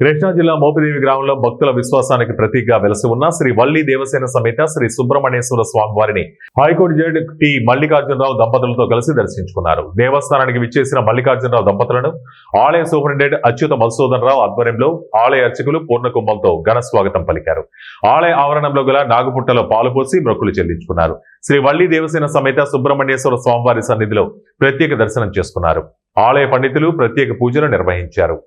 కృష్ణా జిల్లా మోపిదేవి గ్రామంలో భక్తుల విశ్వాసానికి ప్రతీకగా వెలసి ఉన్న శ్రీ వల్లి దేవసేన సమేత శ్రీ సుబ్రహ్మణ్యేశ్వర స్వామి వారిని హైకోర్టు జడ్జి టి మల్లికార్జునరావు దంపతులతో కలిసి దర్శించుకున్నారు. దేవస్థానానికి విచ్చేసిన మల్లికార్జునరావు దంపతులను ఆలయ సూపరింటెండెంట్ అచ్యుత మధుసూదన్ రావు ఆధ్వర్యంలో ఆలయ అర్చకులు పూర్ణకుంభంతో ఘన స్వాగతం పలికారు. ఆలయ ఆవరణంలో గల నాగుపుట్టలో పాలు పోసి మొక్కులు చెల్లించుకున్నారు. శ్రీ వల్లి దేవసేన సమేత సుబ్రహ్మణ్యేశ్వర స్వామివారి సన్నిధిలో ప్రత్యేక దర్శనం చేసుకున్నారు. ఆలయ పండితులు ప్రత్యేక పూజలు నిర్వహించారు.